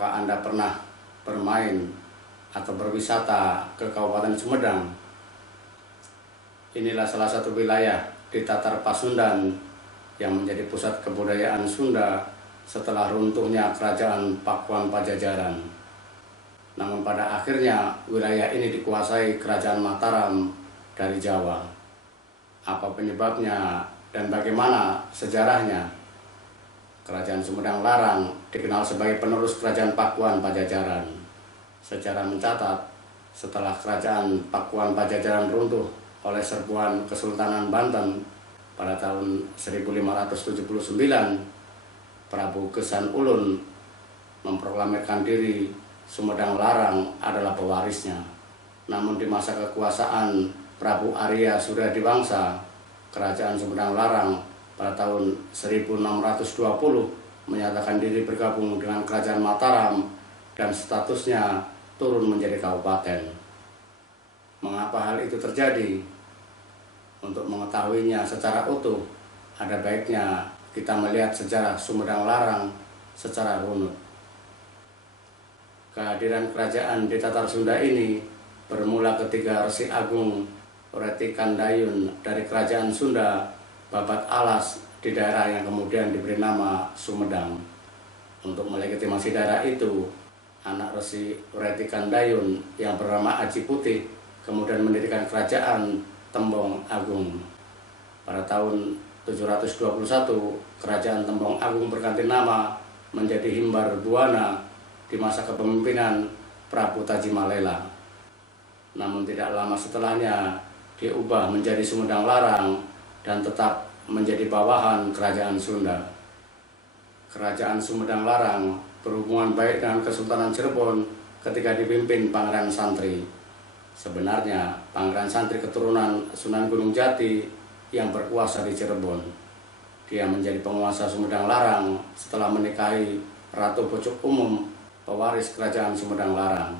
Apakah Anda pernah bermain atau berwisata ke Kabupaten Sumedang? Inilah salah satu wilayah di Tatar Pasundan yang menjadi pusat kebudayaan Sunda setelah runtuhnya Kerajaan Pakuan Pajajaran. Namun pada akhirnya wilayah ini dikuasai Kerajaan Mataram dari Jawa. Apa penyebabnya dan bagaimana sejarahnya? Kerajaan Sumedang Larang dikenal sebagai penerus Kerajaan Pakuan Pajajaran. Sejarah mencatat, setelah Kerajaan Pakuan Pajajaran runtuh oleh serbuan Kesultanan Banten pada tahun 1579, Prabu Gesan Ulun memproklamirkan diri Sumedang Larang adalah pewarisnya. Namun di masa kekuasaan Prabu Arya Suryadiwangsa, Kerajaan Sumedang Larang pada tahun 1620 menyatakan diri bergabung dengan Kerajaan Mataram dan statusnya turun menjadi kabupaten. Mengapa hal itu terjadi? Untuk mengetahuinya secara utuh, ada baiknya kita melihat sejarah Sumedang Larang secara runut. Kehadiran kerajaan di Tatar Sunda ini bermula ketika Resi Agung Reti Kandayun dari Kerajaan Sunda babat alas di daerah yang kemudian diberi nama Sumedang. Untuk melegitimasi daerah itu, anak Resi Reti Kandayun yang bernama Aji Putih kemudian mendirikan kerajaan Tembong Agung. Pada tahun 721, Kerajaan Tembong Agung berganti nama menjadi Himbar Buwana di masa kepemimpinan Prabu Tajimalela. Namun tidak lama setelahnya diubah menjadi Sumedang Larang dan tetap menjadi bawahan Kerajaan Sunda. Kerajaan Sumedang Larang berhubungan baik dengan Kesultanan Cirebon ketika dipimpin Pangeran Santri. Sebenarnya Pangeran Santri keturunan Sunan Gunung Jati yang berkuasa di Cirebon. Dia menjadi penguasa Sumedang Larang setelah menikahi Ratu Pucuk Umum, pewaris Kerajaan Sumedang Larang.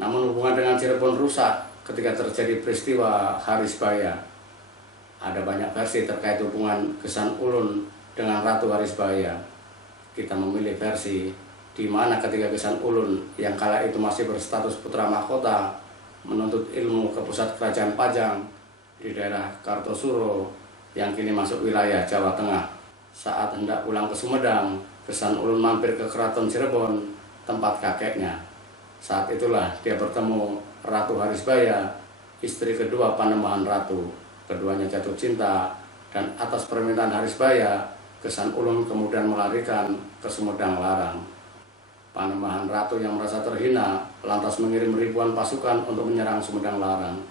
Namun hubungan dengan Cirebon rusak ketika terjadi peristiwa Harisbaya. Ada banyak versi terkait hubungan Gesan Ulun dengan Ratu Harisbaya. Kita memilih versi di mana ketika Gesan Ulun yang kala itu masih berstatus putra mahkota menuntut ilmu ke pusat Kerajaan Pajang di daerah Kartosuro yang kini masuk wilayah Jawa Tengah. Saat hendak pulang ke Sumedang, Gesan Ulun mampir ke Keraton Cirebon, tempat kakeknya. Saat itulah dia bertemu Ratu Harisbaya, istri kedua Panembahan Ratu. Keduanya jatuh cinta dan atas permintaan Harisbaya, Gesan Ulun kemudian melarikan ke Sumedang Larang. Panembahan Ratu yang merasa terhina lantas mengirim ribuan pasukan untuk menyerang Sumedang Larang.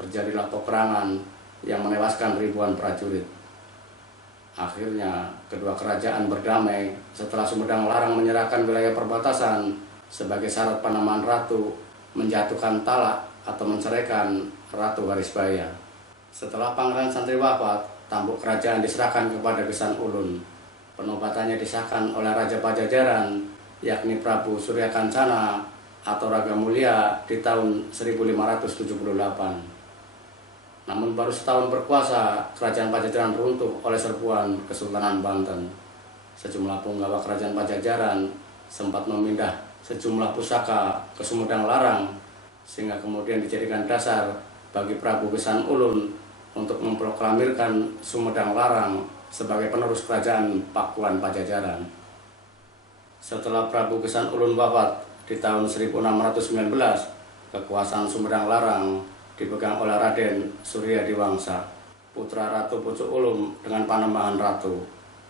Terjadilah peperangan yang menewaskan ribuan prajurit. Akhirnya kedua kerajaan berdamai setelah Sumedang Larang menyerahkan wilayah perbatasan sebagai syarat Panembahan Ratu menjatuhkan talak atau menceraikan Ratu Harisbaya. Setelah Pangeran Santri wafat, tampuk kerajaan diserahkan kepada Gesan Ulun. Penobatannya disahkan oleh Raja Pajajaran, yakni Prabu Surya Kancana atau Raga Mulia di tahun 1578. Namun baru setahun berkuasa, Kerajaan Pajajaran runtuh oleh serbuan Kesultanan Banten. Sejumlah punggawa Kerajaan Pajajaran sempat memindah sejumlah pusaka ke Sumedang Larang, sehingga kemudian dijadikan dasar bagi Prabu Gesan Ulun untuk memproklamirkan Sumedang Larang sebagai penerus Kerajaan Pakuan Pajajaran. Setelah Prabu Gesan Ulun wafat di tahun 1619, kekuasaan Sumedang Larang dipegang oleh Raden Suryadiwangsa, putra Ratu Pucuk Ulum dengan Panembahan Ratu.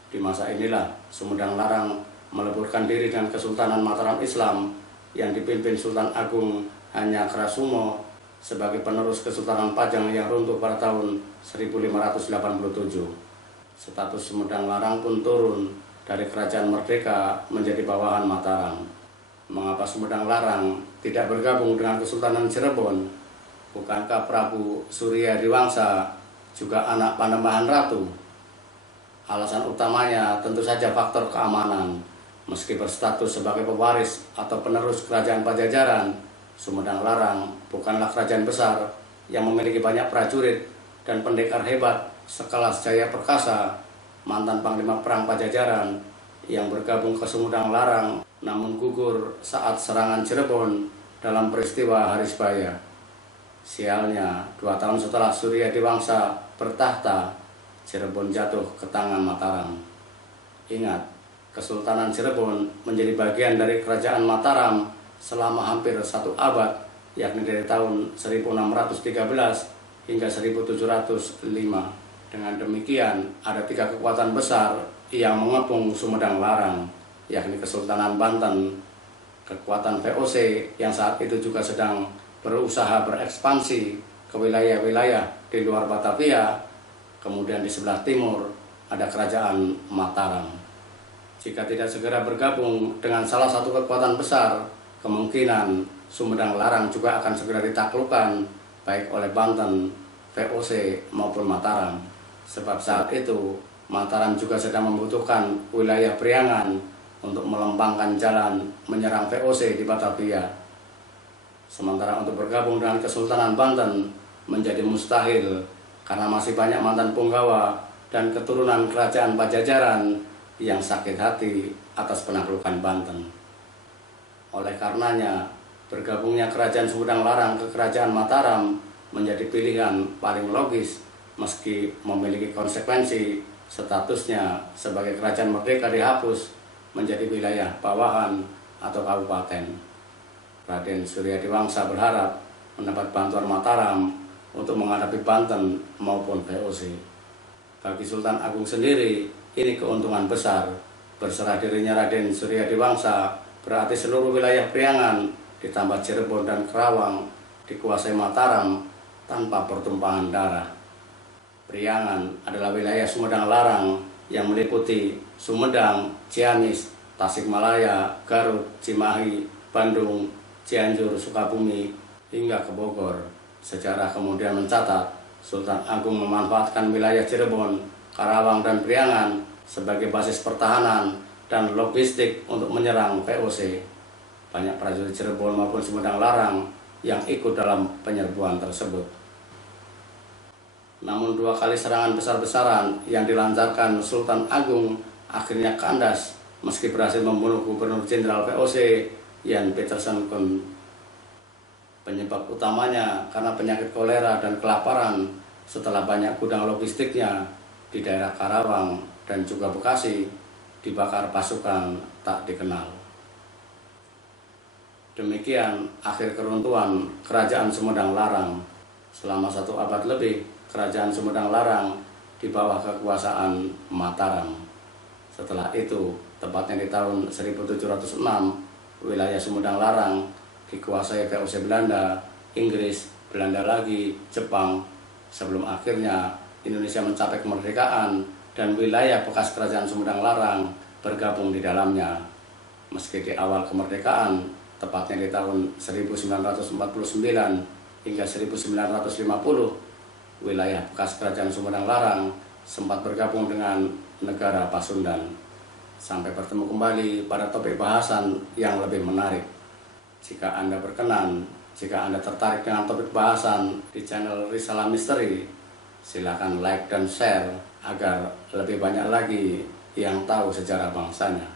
Di masa inilah Sumedang Larang meleburkan diri dengan Kesultanan Mataram Islam yang dipimpin Sultan Agung Hanyakrasumo sebagai penerus Kesultanan Pajang yang runtuh pada tahun 1587. Status Sumedang Larang pun turun dari Kerajaan Merdeka menjadi bawahan Mataram. Mengapa Sumedang Larang tidak bergabung dengan Kesultanan Cirebon? Bukankah Prabu Suryadiwangsa juga anak Panembahan Ratu? Alasan utamanya tentu saja faktor keamanan. Meski berstatus sebagai pewaris atau penerus Kerajaan Pajajaran, Sumedang Larang bukanlah kerajaan besar yang memiliki banyak prajurit dan pendekar hebat sekelas Jaya Perkasa, mantan Panglima Perang Pajajaran yang bergabung ke Sumedang Larang namun gugur saat serangan Cirebon dalam peristiwa Harisbaya. Sialnya, 2 tahun setelah Suryadiwangsa bertahta, Cirebon jatuh ke tangan Mataram. Ingat, Kesultanan Cirebon menjadi bagian dari Kerajaan Mataram selama hampir 1 abad, yakni dari tahun 1613 hingga 1705. Dengan demikian, ada 3 kekuatan besar yang mengepung Sumedang Larang, yakni Kesultanan Banten, kekuatan VOC yang saat itu juga sedang berusaha berekspansi ke wilayah-wilayah di luar Batavia, kemudian di sebelah timur ada Kerajaan Mataram. Jika tidak segera bergabung dengan salah satu kekuatan besar, kemungkinan Sumedang Larang juga akan segera ditaklukkan baik oleh Banten, VOC maupun Mataram. Sebab saat itu Mataram juga sedang membutuhkan wilayah Priangan untuk melempangkan jalan menyerang VOC di Batavia. Sementara untuk bergabung dengan Kesultanan Banten menjadi mustahil karena masih banyak mantan punggawa dan keturunan kerajaan Pajajaran yang sakit hati atas penaklukan Banten. Oleh karenanya, bergabungnya Kerajaan Sumedang Larang ke Kerajaan Mataram menjadi pilihan paling logis meski memiliki konsekuensi statusnya sebagai kerajaan merdeka dihapus menjadi wilayah bawahan atau kabupaten. Raden Suryadiwangsa berharap mendapat bantuan Mataram untuk menghadapi Banten maupun VOC. Bagi Sultan Agung sendiri, ini keuntungan besar. Berserah dirinya Raden Suryadiwangsa berarti seluruh wilayah Priangan ditambah Cirebon dan Kerawang dikuasai Mataram tanpa pertumpahan darah. Priangan adalah wilayah Sumedang Larang yang meliputi Sumedang, Ciamis, Tasikmalaya, Garut, Cimahi, Bandung, Cianjur, Sukabumi, hingga ke Bogor. Sejarah kemudian mencatat Sultan Agung memanfaatkan wilayah Cirebon, Karawang, dan Priangan sebagai basis pertahanan dan logistik untuk menyerang VOC. Banyak prajurit Cirebon maupun Sumedang Larang yang ikut dalam penyerbuan tersebut. Namun 2 kali serangan besar-besaran yang dilancarkan Sultan Agung akhirnya kandas meski berhasil membunuh Gubernur Jenderal VOC Jan Pieterszoon Koen. Penyebab utamanya karena penyakit kolera dan kelaparan setelah banyak gudang logistiknya di daerah Karawang dan juga Bekasi dibakar pasukan tak dikenal. Demikian akhir keruntuhan Kerajaan Sumedang Larang. Selama 1 abad lebih, Kerajaan Sumedang Larang di bawah kekuasaan Mataram. Setelah itu, tepatnya di tahun 1706, wilayah Sumedang Larang dikuasai VOC Belanda, Inggris, Belanda lagi, Jepang, sebelum akhirnya Indonesia mencapai kemerdekaan dan wilayah bekas Kerajaan Sumedang Larang bergabung di dalamnya. Meski di awal kemerdekaan, tepatnya di tahun 1949 hingga 1950, wilayah bekas Kerajaan Sumedang Larang sempat bergabung dengan negara Pasundan. Sampai bertemu kembali pada topik bahasan yang lebih menarik. Jika Anda berkenan, jika Anda tertarik dengan topik bahasan di channel Risalah Misteri, silakan like dan share agar lebih banyak lagi yang tahu sejarah bangsanya.